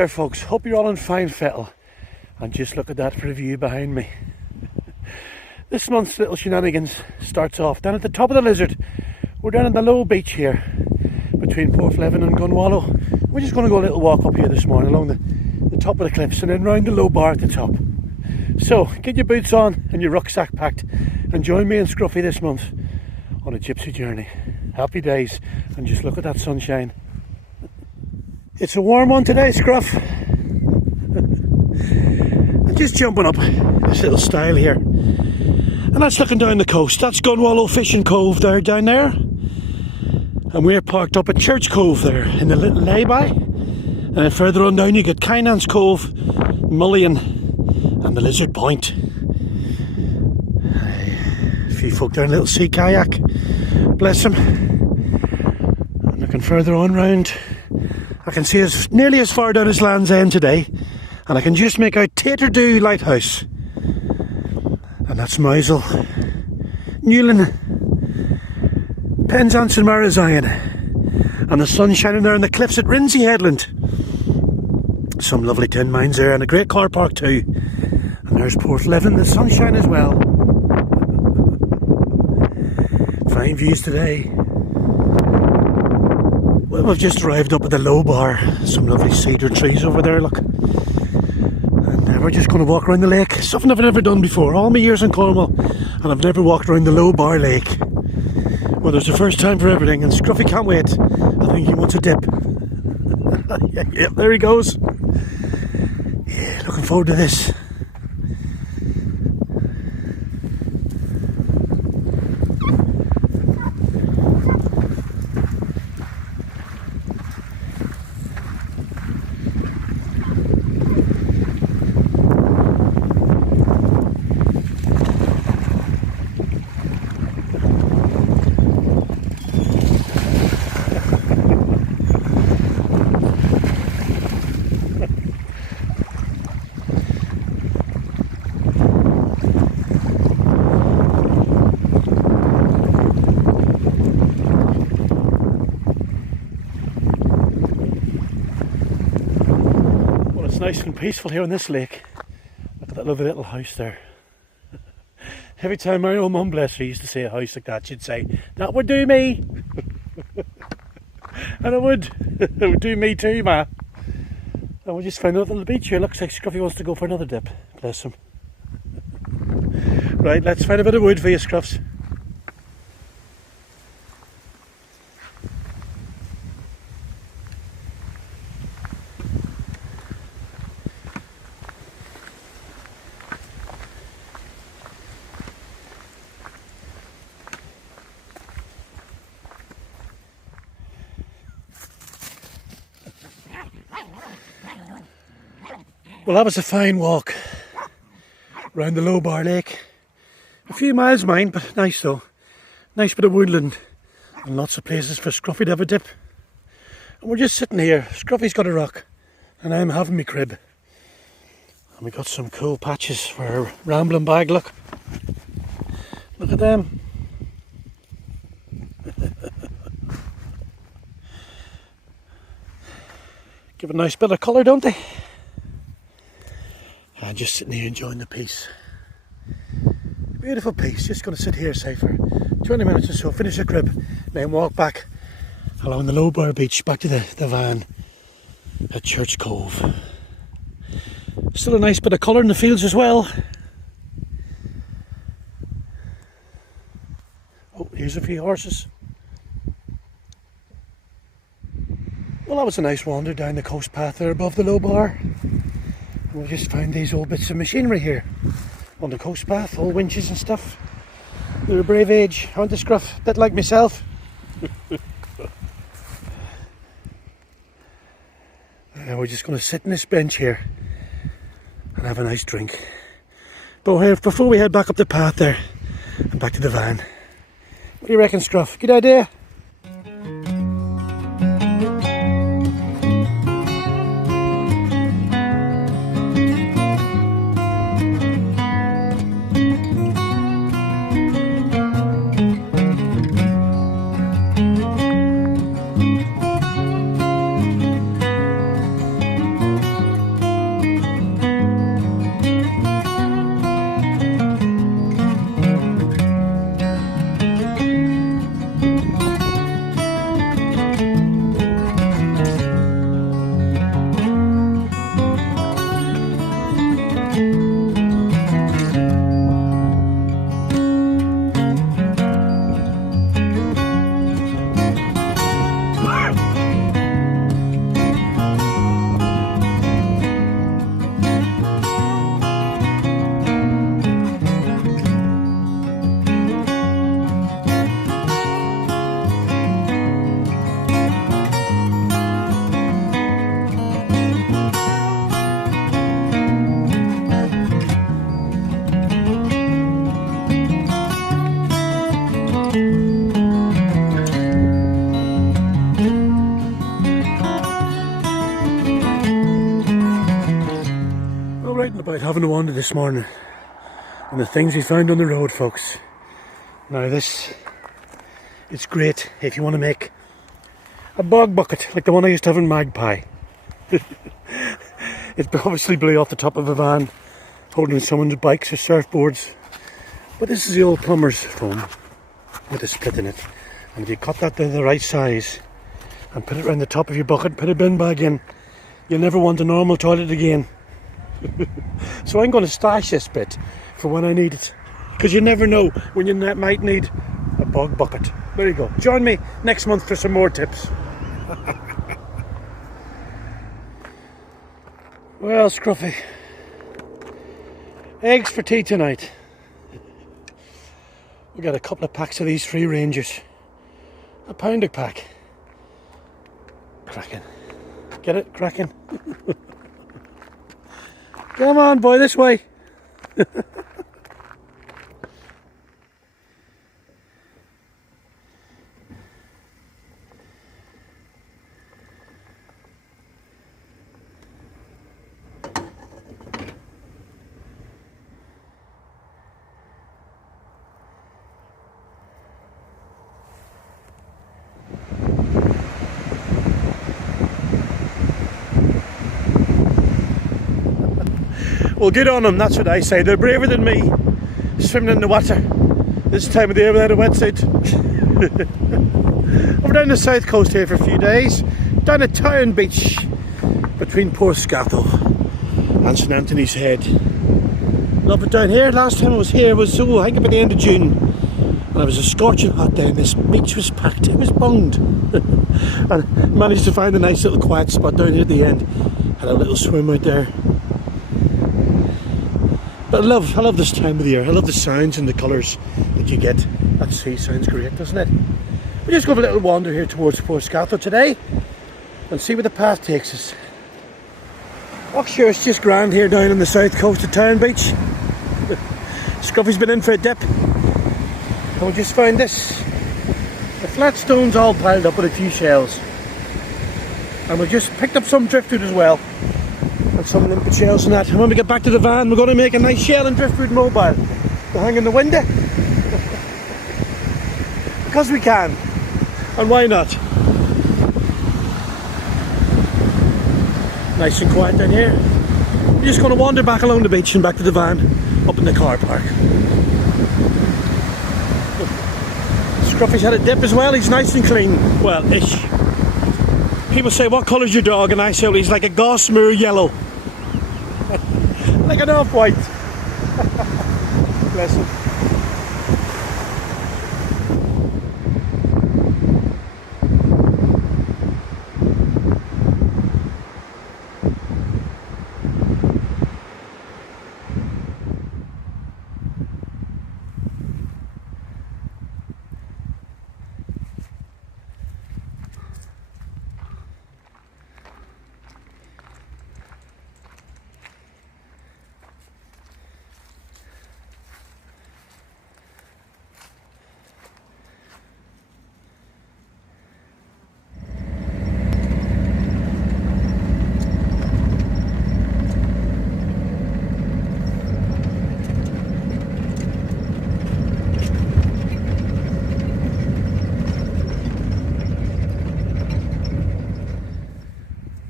there folks, hope you're all in fine fettle, and just look at that for a view behind me. This month's little shenanigans starts off down at the top of the Lizard. We're down on the Loe beach here between Porthleven and Cornwall. We're just going to go a little walk up here this morning along the top of the cliffs and then round the Loe Bar at the top. So get your boots on and your rucksack packed and join me and Scruffy this month on a gypsy journey. Happy days, and just look at that sunshine. It's a warm one today, Scruff. I'm just jumping up this little stile here, and that's looking down the coast. That's Cornwall Fishing Cove there, down there, and we're parked up at Church Cove there in the little lay-by. And then further on down you get Kynan's Cove, Mullion and the Lizard Point. A few folk down a little sea kayak, bless them. And looking further on round, I can see as nearly as far down as Land's End today, and I can just make out Taterdew Lighthouse, and that's Meisel, Newlyn, Penzance and Marazion, and the sun shining there on the cliffs at Rinsey Headland. Some lovely tin mines there, and a great car park too. And there's Porthleven, the sunshine as well. Fine views today. Well, we've just arrived up at the Loe Bar. Some lovely cedar trees over there, look. And we're just going to walk around the lake. Something I've never done before. All my years in Cornwall, and I've never walked around the Loe Bar lake. Well, there's a first time for everything, and Scruffy can't wait. I think he wants a dip. Yeah, there he goes. Yeah, looking forward to this. Nice and peaceful here on this lake. Look at that lovely little house there. Every time my old mum, bless her, used to see a house like that, she'd say, "That would do me." And it would do me too, ma. And we just found another little beach here. Looks like Scruffy wants to go for another dip. Bless him. Right, let's find a bit of wood for you, Scruffs. Well, that was a fine walk round the Loe Bar Lake. A few miles mine, but nice though. Nice bit of woodland and lots of places for Scruffy to have a dip. And we're just sitting here. Scruffy's got a rock and I'm having my crib. And we got some cool patches for our rambling bag, look. Look at them. Give a nice bit of colour, don't they? And just sitting here enjoying the peace. Beautiful peace. Just going to sit here, say, for 20 minutes or so, finish a crib, then walk back along the Loe Bar beach, back to the van at Church Cove. Still a nice bit of colour in the fields as well. Oh, here's a few horses. Well, that was a nice wander down the coast path there above the Loe Bar. And we just found these old bits of machinery here on the coast path, old winches and stuff. They're a brave age, aren't they, Scruff? A bit like myself. We're just going to sit on this bench here and have a nice drink. But before we head back up the path there and back to the van, what do you reckon, Scruff? Good idea? having a wander this morning and the things we found on the road, folks. Now this, it's great if you want to make a bog bucket like the one I used to have in Magpie. It obviously blew off the top of a van holding someone's bikes or surfboards. But this is the old plumber's foam with a split in it. And if you cut that to the right size and put it around the top of your bucket, put a bin bag in, you'll never want a normal toilet again. So I'm going to stash this bit for when I need it. Because you never know when you might need a bog bucket. There you go. Join me next month for some more tips. Well, Scruffy, eggs for tea tonight. We got a couple of packs of these Free Rangers. £1 a pack. Cracking. Get it? Cracking. Come on, boy, this way. Well, good on them, that's what I say. They're braver than me, swimming in the water this time of the year without a wetsuit. We're down the south coast here for a few days, down at Town Beach, between Porthscattle and St Anthony's Head. Love it down here. Last time I was here was, I think about the end of June, and it was a scorching hot day and this beach was packed, it was bunged. And managed to find a nice little quiet spot down here at the end. Had a little swim out there. But I love this time of the year. I love the sounds and the colours that you get. That sea sounds great, doesn't it? We'll just go for a little wander here towards Porthscattle today and see where the path takes us. Oh sure, it's just grand here down on the south coast of Town Beach. Scruffy's been in for a dip. And we'll just find this. The flat stones all piled up with a few shells. And we just picked up some driftwood as well. And some limpet shells and that. And when we get back to the van, we're going to make a nice shell and driftwood mobile to hang in the window. Because we can. And why not? Nice and quiet down here. We're just going to wander back along the beach and back to the van up in the car park. Scruffy's had a dip as well. He's nice and clean. Well, ish. People say, what colour's your dog? And I say, well, he's like a gossamer yellow. Like an off-white. Bless him.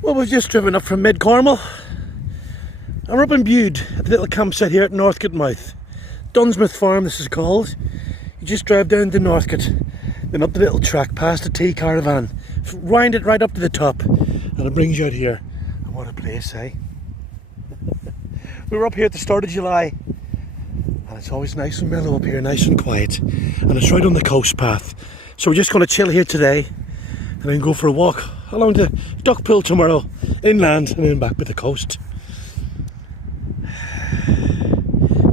Well, we've just driven up from mid-Cornwall and we're up in Bude at the little campsite here at Northcote Mouth. Dunsmouth Farm this is called. You just drive down to Northcote, then up the little track past the tea caravan, wind it right up to the top and it brings you out here. And what a place, eh? We were up here at the start of July and it's always nice and mellow up here, nice and quiet, and it's right on the coast path. So we're just going to chill here today and then go for a walk along the Duckpool tomorrow, inland and then back to the coast.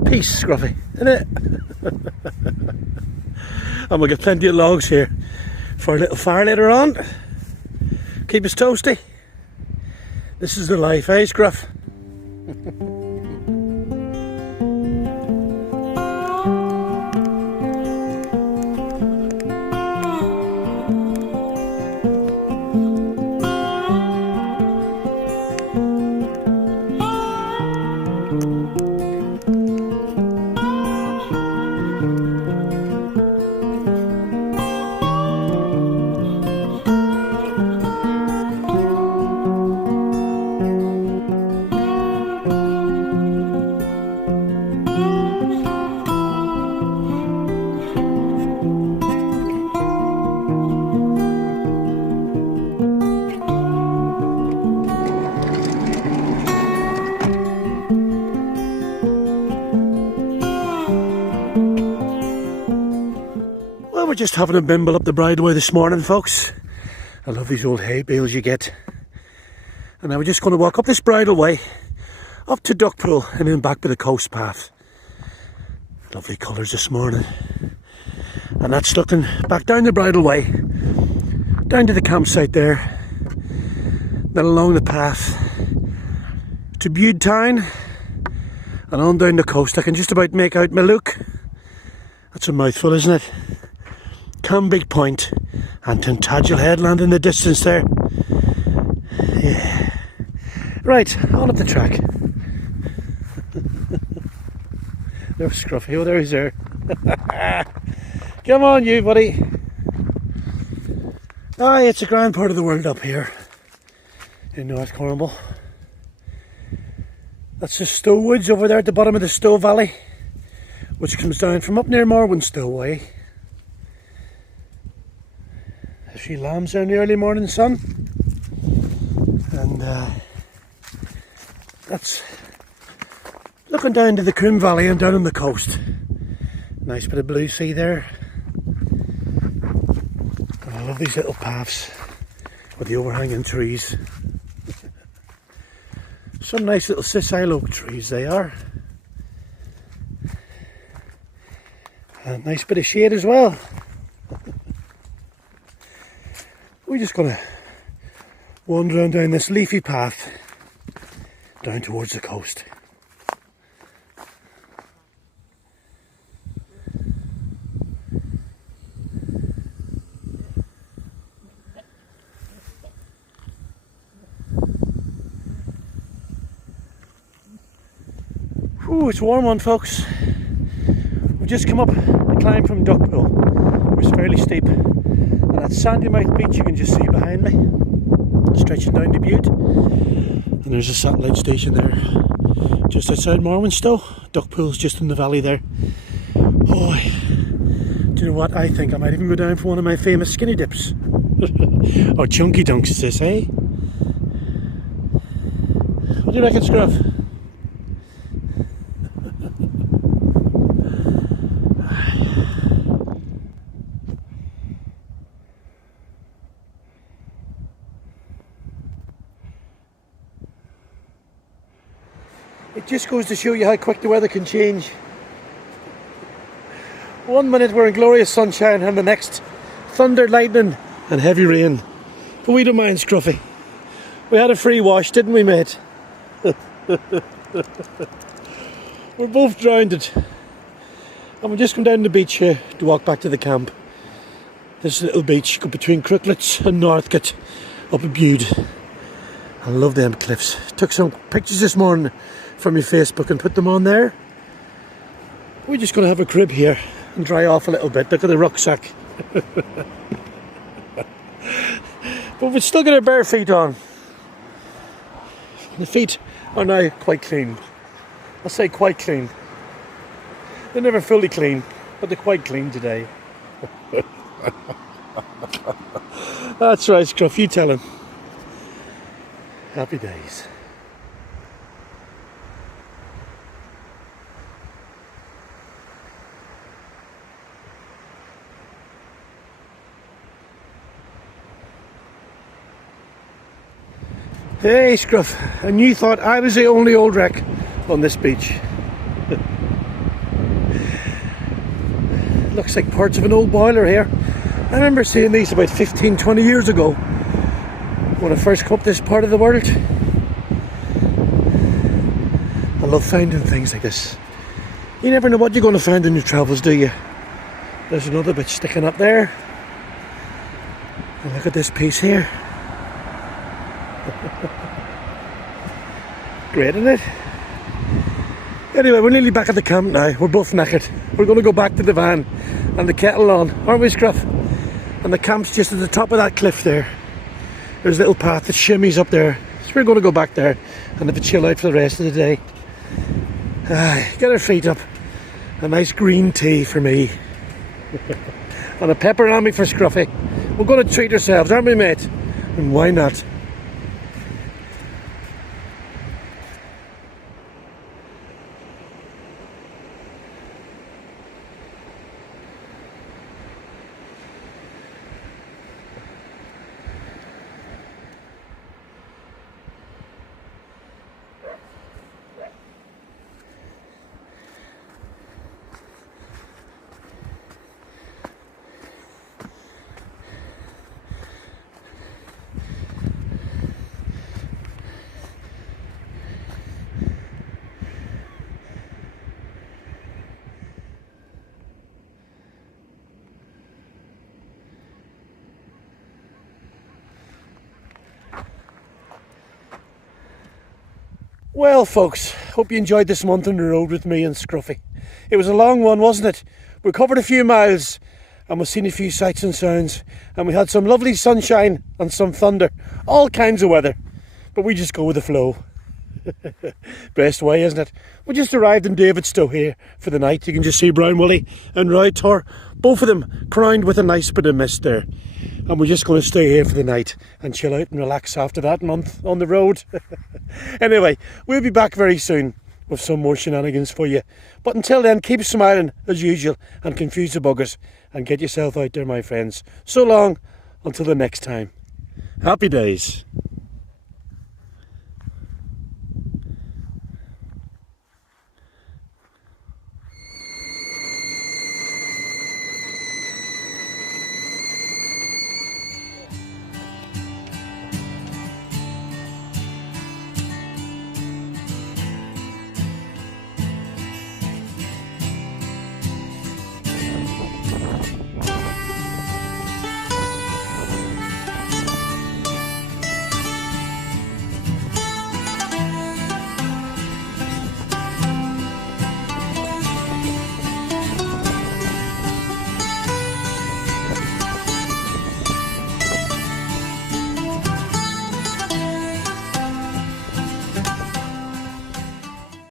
Peace, Scruffy, innit? And we'll get plenty of logs here for a little fire later on. Keep us toasty. This is the life, eh, Scruff? Well, we're just having a bimble up the bridleway this morning, folks. I love these old hay bales you get. And now we're just going to walk up this bridleway, up to Duckpool and then back by the coast path. Lovely colours this morning. And that's looking back down the bridleway, down to the campsite there, then along the path to Bude Town and on down the coast. I can just about make out my look. That's a mouthful, isn't it? Big Point and Tintagel Headland in the distance there. Yeah. Right, on up the track. There's Scruffy. Oh, there he's there. Come on, you buddy. Aye, it's a grand part of the world up here in North Cornwall. That's the Stowe Woods over there at the bottom of the Stowe Valley, which comes down from up near Morwenstow way. A few lambs there in the early morning sun, and that's looking down to the Coombe Valley and down on the coast. Nice bit of blue sea there. And I love these little paths with the overhanging trees. Some nice little sisal oak trees they are. And a nice bit of shade as well. We're just going to wander on down this leafy path down towards the coast. Ooh, it's a warm one, folks. We've just come up the climb from Duckpool. It was fairly steep. And at Sandymouth Beach you can just see behind me, stretching down to Bude. And there's a satellite station there, just outside Morwenstow. Duckpool's just in the valley there. Oh, do you know what? I think I might even go down for one of my famous skinny dips. Or chunky dunks, as they say. What do you reckon, Scruff? It just goes to show you how quick the weather can change. 1 minute we're in glorious sunshine and the next thunder, lightning and heavy rain. But we don't mind, Scruffy. We had a free wash, didn't we, mate? We're both drowned. And we just come down the beach here to walk back to the camp. This little beach between Crooklets and Northcote up at Bude. I love them cliffs. Took some pictures this morning from your Facebook and put them on there. We're just going to have a crib here and dry off a little bit. Look at the rucksack. But we've still got our bare feet on. The feet are now quite clean. I'll say quite clean. They're never fully clean, but they're quite clean today. That's right, Scruff, you tell him. Happy days. Hey Scruff, and you thought I was the only old wreck on this beach. Looks like parts of an old boiler here. I remember seeing these about 15-20 years ago when I first come up this part of the world. I love finding things like this. You never know what you're going to find in your travels, do you? There's another bit sticking up there. And look at this piece here. Great, isn't it? Anyway, we're nearly back at the camp now. We're both knackered. We're going to go back to the van and the kettle on, aren't we, Scruff? And the camp's just at the top of that cliff there. There's a little path that shimmies up there. So we're going to go back there and have a chill out for the rest of the day. Get our feet up. A nice green tea for me. And a pepperami for Scruffy. We're going to treat ourselves, aren't we, mate? And why not? Well, folks, hope you enjoyed this month on the road with me and Scruffy. It was a long one, wasn't it? We covered a few miles and we've seen a few sights and sounds, and we had some lovely sunshine and some thunder, all kinds of weather, but we just go with the flow. Best way, isn't it? We just arrived in Davidstow here for the night. You can just see Brown Willie and Roy Tor, both of them crowned with a nice bit of mist there. And we're just going to stay here for the night and chill out and relax after that month on the road. Anyway, we'll be back very soon with some more shenanigans for you. But until then, keep smiling as usual and confuse the buggers and get yourself out there, my friends. So long, until the next time. Happy days.